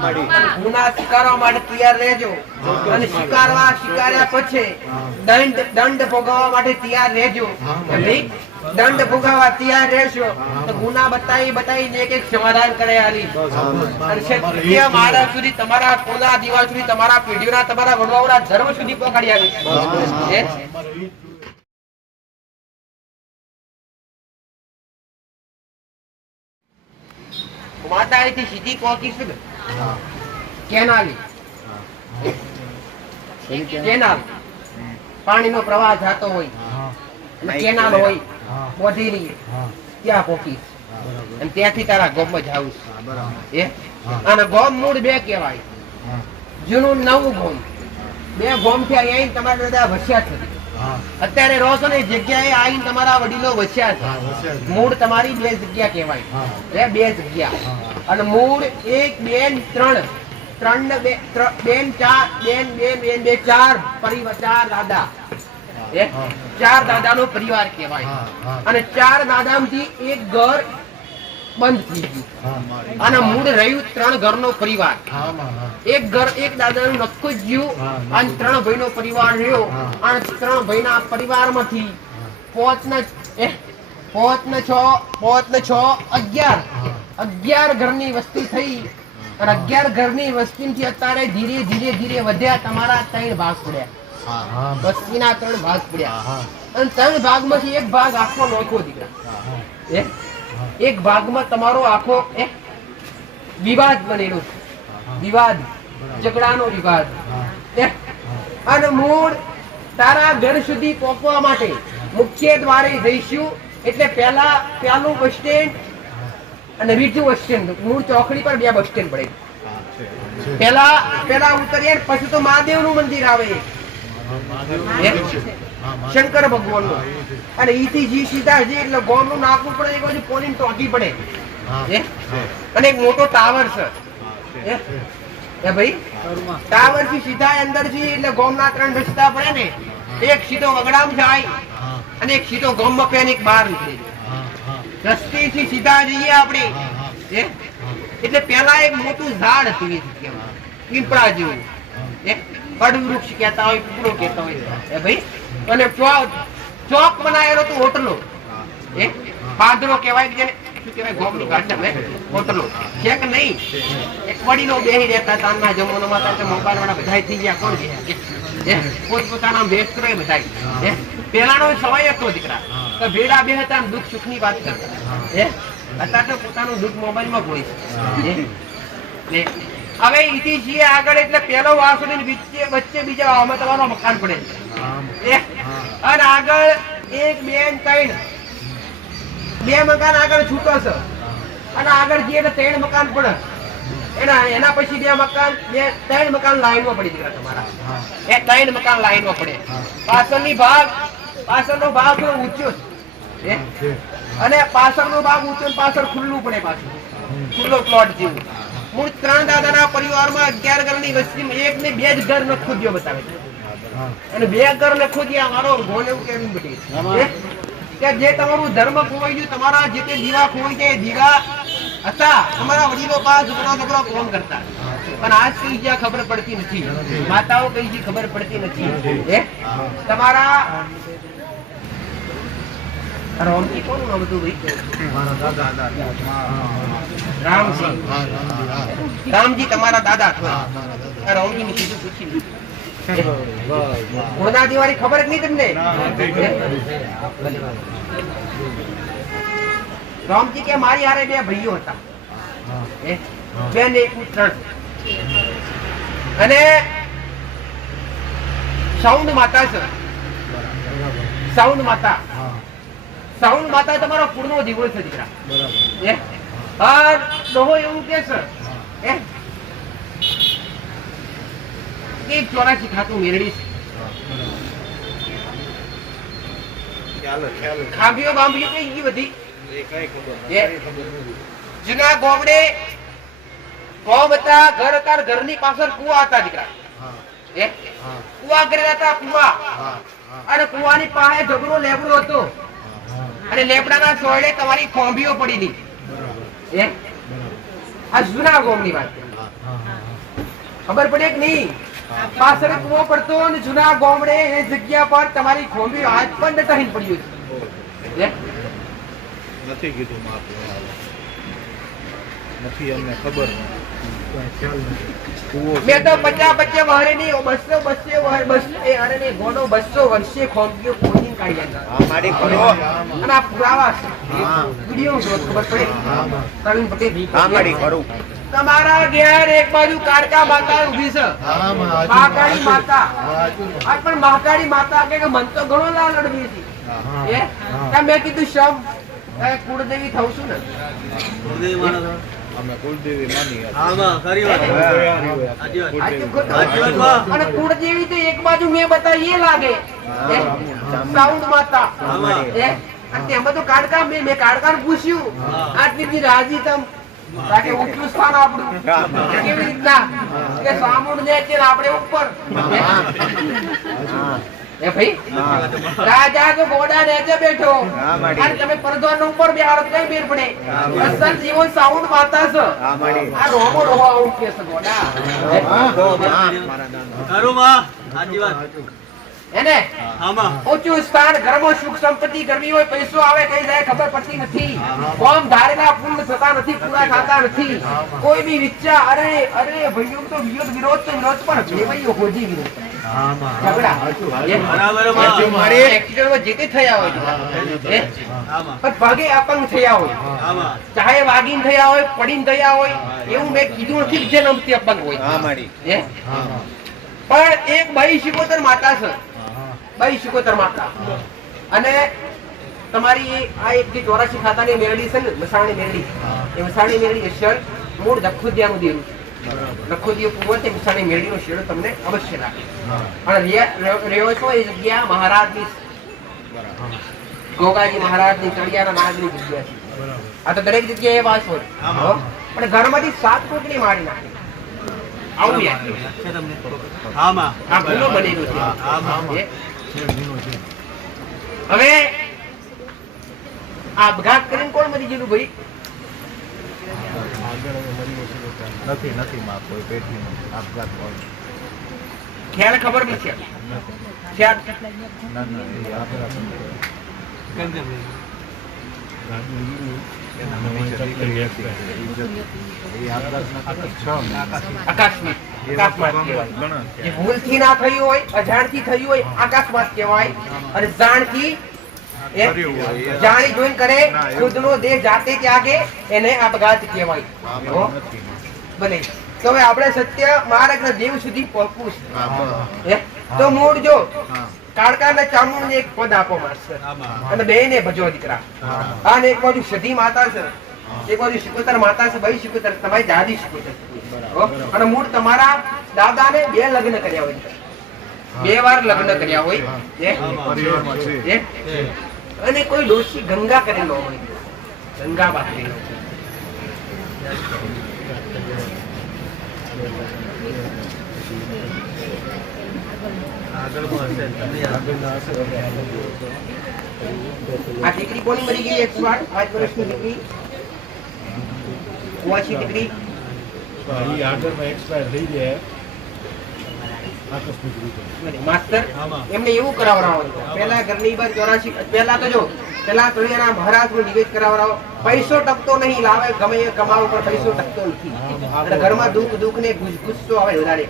ગુના સ્વીકારવા માટે તૈયાર રહેજો. અને સ્વીકારવા સ્વીકાર્યા પછી દંડ દંડ ભોગવવા માટે તૈયાર રહેજો. દંડ ભોગવવા તૈયાર રહેશો. તો ગુના બતાવી બતાવીને એક એક સમાધાન કરે આલી. અને સુધી તમારા કોલા દિવાલ સુધી તમારા પેઢીઓના તમારા વડવાઓના ધર્મ સુધી પહોંચાડી આવી માતા અહીંથી સીધી પહોંચી છે ને કેનાલી. કેનાલ. પાણીનો પ્રવાહ જાતો હોય. કેનાલ હોય. બોધીની ત્યાં પોકી. અને ત્યાંથી તારા ગોમમાં જાવું છે. એ? અને ગોમ મૂળ બે કહેવાય. જૂનું નવું ગોમ. બે ગોમ થયા અહીં તમારે બધા વસ્યા છે. અત્યારે રહો છો ને જગ્યાએ આવીને તમારા વડીલો વસ્યા છે. મૂળ તમારી બે જગ્યા કહેવાય. બે બે જગ્યા. અને મૂળ એક બે ને ત્રણ. ત્રણ ને બે બેન ચાર બેન બેન બેન બે ચાર. પરિવાર ચાર દાદા. ચાર ચાર દાદાનો પરિવાર કહેવાય. અને ચાર દાદામાંથી એક ઘર બંધ થઈ ગયું. અને મૂળ રહ્યું ત્રણ ઘરનો પરિવાર. એક ઘર એક દાદાનું નક્કું જ ગયું અને ત્રણ ભાઈનો પરિવાર રહ્યો. અને ત્રણ ભાઈના પરિવારમાંથી પોત ને પોત ને છ, પોત ને છ, અગિયાર. અગિયાર ઘરની વસ્તી થઈ. અને અગિયાર ઘરની વસ્તીથી અત્યારે ધીરે ધીરે ધીરે વધ્યા તમારા ત્રણ ભાગ પડ્યા. વસ્તીના ત્રણ ભાગ પડ્યા. અને ત્રણ ભાગમાંથી એક ભાગ આખો નોખો દીકરા એક ભાગમાં તમારો આખો એક વિવાદ બનેલો. વિવાદ. ઝઘડાનો વિવાદ. અને મૂળ તારા ઘર સુધી પહોંચવા માટે મુખ્ય દ્વારે જઈશું. એટલે પહેલા પહેલું બસ સ્ટેન્ડ અને બીજું બસ સ્ટેન્ડ. મૂળ ચોકડી પર બે બસ સ્ટેન્ડ પડે. પહેલા પેલા ઉતરીએ પછી તો મહાદેવનું મંદિર આવે શંકર ભગવાન ભગવાનનું અને ઈથી જી સીધા જી એટલે ગોમનું નાખવું પડે એક બાજુ પોલીન ટોકી પડે. અને એક મોટો ટાવર છે. એ? ભાઈ? ટાવરથી સીધા અંદરથી એટલે ગોમના ત્રણ રસ્તા પડે ને એક સીધો વગડામ જાય અને એક સીધો ગોમમાં પેન એક બહાર નીકળે રસ્તે થી સીધા જઈએ આપણે. એટલે પેલા એક મોટું ઝાડ હતું એ જગ્યામાં. પીપળા જેવું. એ વડ વૃક્ષ કહેતા હોય પીપળો કહેતા હોય. એ ભાઈ? અને ચોક બનાવેલો તો હોટલો. એ પાદરો કહેવાય જેને શું કહેવાય ગોમની ભાષામાં હે? હોટલો. છે કે નહીં? એક વડીલો બેહી રહેતા તાનના ના જમાનામાં હતા મોબાઈલ વાળા બધાય થઈ ગયા. કોણ છે? પોતપોતાના વ્યસ્ત રહે બધાય. હે? પહેલાનો સમય હતો દીકરા. તો ભેડા બે હતા દુઃખ સુખની વાત કરતા હે? અત્યારે તો પોતાનું દુઃખ મોબાઈલમાં ભોય છે. હવે ઈથી છીએ આગળ એટલે પેલો વાસો ને વચ્ચે વચ્ચે બીજા વાવમાં તમારો મકાન પડે છે? અને આગળ એક બે ત્રણ. બે મકાન આગળ છૂટો છે. અને આગળ જઈએ તો ત્રણ મકાન પડે. એના એના પછી બે મકાન બે ત્રણ મકાન લાઈનમાં પડી ગયા તમારા. એ ત્રણ મકાન લાઈનમાં પડે. પાછળની ભાગ પાછળનો ભાગ થોડો ઊંચો છે? અને પાછળનો ભાગ ઊંચો પાછળ ખુલ્લું પડે પાછું. ખુલ્લો પ્લોટ જેવું. મૂળ ત્રણ દાદાના પરિવારમાં અગિયાર ઘરની વસ્તીમાં એક ને બે જ ઘર નખુદ્યો બતાવે છે. અને બે કર લખો જે મારો ગોળ એવું કેમ બધી. કે જે તમારું ધર્મ ખોવાઈ ગયું તમારા જે તે દીવા ખોવાઈ ગયા દીવા હતા. તમારા વડીલો પાસે છોકરા છોકરા કોમ કરતા. પણ આજ કઈ જ્યાં ખબર પડતી નથી. માતાઓ કઈ જી ખબર પડતી નથી. એ? તમારા રોમજી કોનું નામ હતું ભાઈ? રામજી. રામજી તમારા દાદા રામજી રામજીની પૂછી લીધું. ગુણના દિવાળી ખબર જ નહીં તમને? રામજી કે મારી હારે બે ભાઈઓ હતા. બે ને એક ત્રણ અને સાઉન્ડ માતા છે. સાઉન્ડ માતા. સાઉન્ડ માતા તમારો પૂર્ણ દીવડો છે દીકરા. એ? આ ડોહો એવું કે છે. એ? એક ચોરાસી ખાતું મેળવી છે. ખાંભીઓ બાંભીઓ કઈ ગઈ બધી જૂના ગોમડે ગોમ હતા ઘર હતા ઘરની પાછળ કુવા હતા દીકરા. કુવા કરેલા હતા કુવા. અને કુવાની પાસે ઝઘડો લેબડો હતો. અને લેબડાના સોયડે તમારી કોંભીઓ પડી હતી. આ જૂના ગોમની વાત ખબર પડે કે નહીં? પાછળ કુવો પડતો અને જૂના ગોમડે એ જગ્યા પર તમારી ખોંબી આજ પણ ટહીને પડ્યું છે. નથી કીધું માફ નથી અમને ખબર. મેં તો પચાસ પચાસ વહરે નહીં બસો બસો વહર બસો એ અરે નહીં ગોનો બસો વર્ષે ખોંબીઓ ખોદી કાઢી. અને આ પુરાવા છે. વીડિયો ખબર પડે? પ્રવીણ પટેલ હા, મારી કરું. તમારા ઘેર એક બાજુ કાળકા માતા ઊભી છે. મહાકાળી માતા. આ પણ મહાકાળી માતા કે મન તો ઘણો લાલ અડવી હતી મેં કીધું શમ કુળદેવી થઉં છું ને. કુળદેવી તો એક બાજુ મેં બતાવી એ લાગે? સાઉન્ડ માતા. તેમાં તો કાળકા મેં મેં કાળકાને પૂછ્યું. આટલી રાજી તમ કારણ કે ઊંચું સ્થાન આપણું. કેવી રીતના? કે સામુંડ ને છે આપણે ઉપર. એ ભાઈ? રાજા તો ઘોડા નીચે બેઠો. અને તમે પરદોન ઉપર બેહાડો કઈ બેર પડે? અસલ જીવન સાઉન્ડ માતા છે. આ રોમો રોવા આવું કે છે ઘોડા. ખરું માં વાત. એને ઊંચું સ્થાન ઘરમાં સુખ સંપત્તિ કરવી હોય પૈસો આવે કઈ જાય ખબર પડતી નથી કોમ ધારેલા પૂર્ણ થતા નથી પૂરા થતા નથી કોઈ બી વિચાર અરે અરે ભાઈઓ તો વિરોધ વિરોધ તો વિરોધ પણ વેવાઈઓ હોજી વિરોધ ચાહે વાગીને થયા હોય પડીને થયા હોય એવું મેં કીધું નથી કે જે નમતી અપંગ હોય હા, મારી. એ પણ એક બાઈ શિકોતર માતા છે બાઈ શિકોતર માતા અને તમારી આ એક જે ચોરાસી ખાતાની મેરડી છે ને મસાણી મેરડી એ મસાણી મેરડી અસર મૂળ દખુદિયાનું દેવું તે મસાણી મેરડીનો શેડો તમને અવશ્ય રાખે. અને રહ્યો રહ્યો છો એ જગ્યા મહારાજની ગોગાજી મહારાજની ચડિયાના નાગની જગ્યા છે. આ તો દરેક જગ્યાએ એ વાત હોય. પણ ઘરમાંથી સાત કોટની મારી નાખે. આવું યાદ. છે આ બનેલો. હવે આપઘાત કરીને કોણ મરી ગયેલું ભાઈ? નથી નથી માં કોઈ પેટીનું આપઘાત હોય. ખ્યાલ ખબર નથી. ખ્યાલ? ના ના એ આપઘાત આકાશમાં. આકાશમાં કહેવાય. જે ભૂલથી ના થયું હોય અજાણથી થયું હોય આકાશમાં કહેવાય. અને જાણથી એ કર્યું હોય એ જાણી જોઈને કરે ખુદનો દેહ જાતે ત્યાગે એને આપઘાત કહેવાય. આમાં હો? નથી. ભલે તો હવે આપણે સત્ય માર્ગના દેવ સુધી પહોંચવું છે. તો મૂળ જો કાળકા ને અને ચામુંડને એક પદ આપો માસ્ટર અને બે ને ભજો દીકરા. અને એક બાજુ સધી માતા છે. એક બાજુ શિકોતર માતા છે. ભાઈ શિકોતર તમારી દાદી શિકોતર હો? અને મૂળ તમારા દાદાને બે લગ્ન કર્યા હોય. બે વાર લગ્ન કર્યા હોય? અને કોઈ ડોશી ગંગા કરેલો હોય. ગંગા બા કરેલો હોય. આગળમાં હશે તમને આ દીકરી કોની મરી ગઈ? એક વાર. પાંચ વર્ષની દીકરી. કુવાસી દીકરી. ઈ આગળમાં expire થઈ જાય. આકસ્મિક રીતે. માસ્તર એમને એવું કરાવરાવો પેલા ઘરની બાર ચોરાશી પેલા તો જો પેલા તો એના નિવેદ કરાવરાવો પૈસો ટકતો નહીં લાવે ગમે એ કમાવો પણ પૈસો ટકતો નથી. ઘરમાં દુઃખ દુઃખ ને ગુસ્સો આવે વધારે.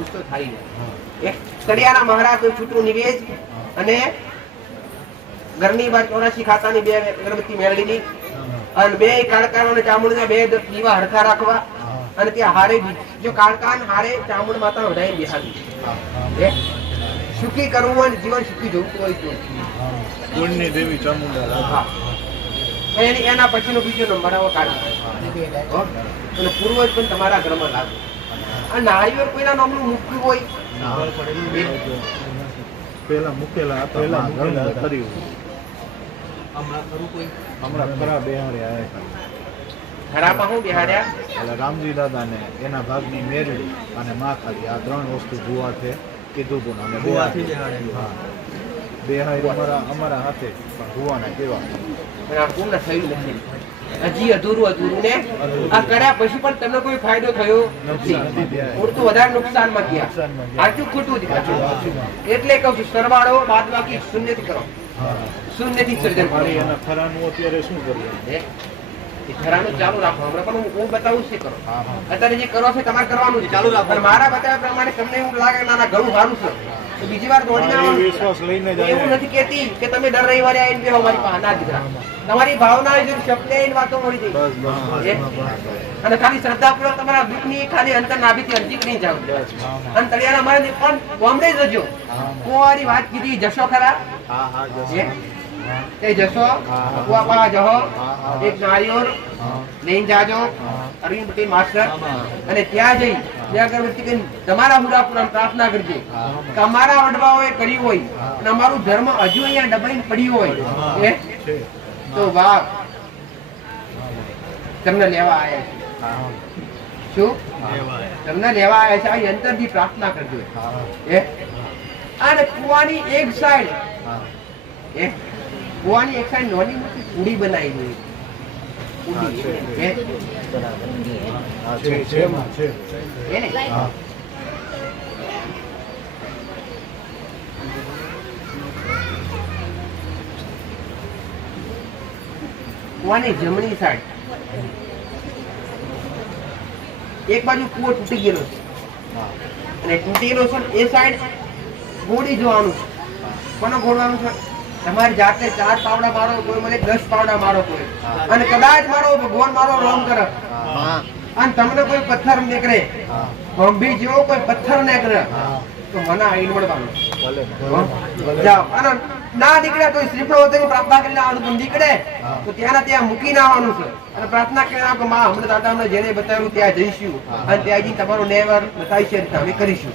ગુસ્સો થાય નહીં. કડિયાના મહારાજનું છૂટું નિવેદ અને ઘરની બાર ચોરાશી ખાતાની બે અગરબત્તી મેળવીની અને બે કાળકાન અને ચામુંડના બે દીવા હરખા રાખવા. અને ત્યાં હારે બી- જો કાળકાન હારે ચામુંડ માતા વધારે બિહારી સુખી કરવું અને જીવન સુખી જવું કોઈ તો ગુણની દેવી ચામુંડા રાધા. એની એના પછીનો બીજો નંબર આવો કાઢી અને પૂર્વજ પણ તમારા ઘરમાં લાગે. અને નાળીઓ કોઈના નામનું મૂક્યું હોય? પેલા મૂકેલા પેલા મૂકેલા કર્યું. હમણાં ખરું કોઈ? હમણાં ખરા બેહારે આયા ખરાબમાં હું બિહાડ્યા એટલે રામજી દાદાને એના ભાગની મેરડી અને માખાલી આ ત્રણ વસ્તુ ભૂવા છે કીધું હતું અમે ભૂવાથી. હા. અમારા અમારા હાથે પણ ભૂવાના કેવા પણ પૂર્ણ થયું નથી હજી અધૂરું અધૂરું ને? આ કર્યા પછી પણ તમને કોઈ ફાયદો થયો? નથી પૂરતું વધારે નુકસાનમાં ગયા. સાચું ખોટું. એટલે કહું છું સરવાળો બાદ બાકી શૂન્યથી કરો. શૂન્યથી સર્જન કરો. ખરાનું અત્યારે શું કરવું હે? ઘરાનું ચાલુ રાખો હમણાં પણ હું- હું બતાવું છે કરો અત્યારે જે કરો છે તમારે કરવાનું છે ચાલુ રાખો. મારા બતાવ્યા પ્રમાણે તમને એવું લાગે ના ના ઘણું સારું છે તો બીજી વાર. વિશ્વાસ લઈને એવું નથી કેતી કે તમે દર રવિવારે આવીને બેહો મારી પાસે ના દીકરા તમારી ભાવના જો શબ્દ આવીને વાતો મળી બસ. અને ખાલી શ્રદ્ધા પૂર્વક તમારા દુઃખની ખાલી અંતર નાભીથી અરજી નહીં જાવ. અને તળિયાના મારે પણ બોમ્બે જજો. કુંવારી વાત કીધી જશો ખરા. હે? હા તે જશો? હા. જહો. એક નારિયોળ નહીં જાજો અરવિંદ પટેલ માસ્ટર. અને ત્યાં જઈ ત્યાં અગરબત્તી કરીને તમારા હુડા પુરાણ પ્રાર્થના કરજે. કે અમારા વડવાઓએ કર્યું હોય અને અમારું ધર્મ હજુ અહીંયા દબાઈને પડ્યું હોય. તો વાહ. તમને લેવા આવ્યા છે. શું? તમને લેવા આવ્યા છે. આ યંત્રથી પ્રાર્થના કરજો. એ અને કુવાની એક સાઈડ. હા? હે કુવાની એક સાઈડ નાની મોટી કુડી બનાવી હોય કુવાની જમણી સાઈડ એક બાજુ કુવો તૂટી ગયેલો છે. અને તૂટી ગયેલો છે એ સાઈડ ગોળી જોવાનું છે. કોનો ગોળવાનું છે? તમારી જાતે ચાર પાવડા મારો કોઈ મને દસ પાવડા મારો કોઈ. અને કદાચ મારો ભગવાન મારો રોમ કરે. અને તમને કોઈ પથ્થર નીકળે. ગંભીર જેવો કોઈ પથ્થર નીકળે. તો મને આઈને મળવાનું? જાઓ. અને ના નીકળે તો શ્રીફળ હોતેની પ્રાર્થના કરીને આવવાનું નીકળે. તો ત્યાંના ત્યાં મૂકીને આવવાનું છે. અને પ્રાર્થના કરીને કે માં હમણાં દાદા અમને જેને બતાવ્યું ત્યાં જઈશું. અને ત્યાં જઈને તમારો નેવર બતાવીશું અમે કરીશું?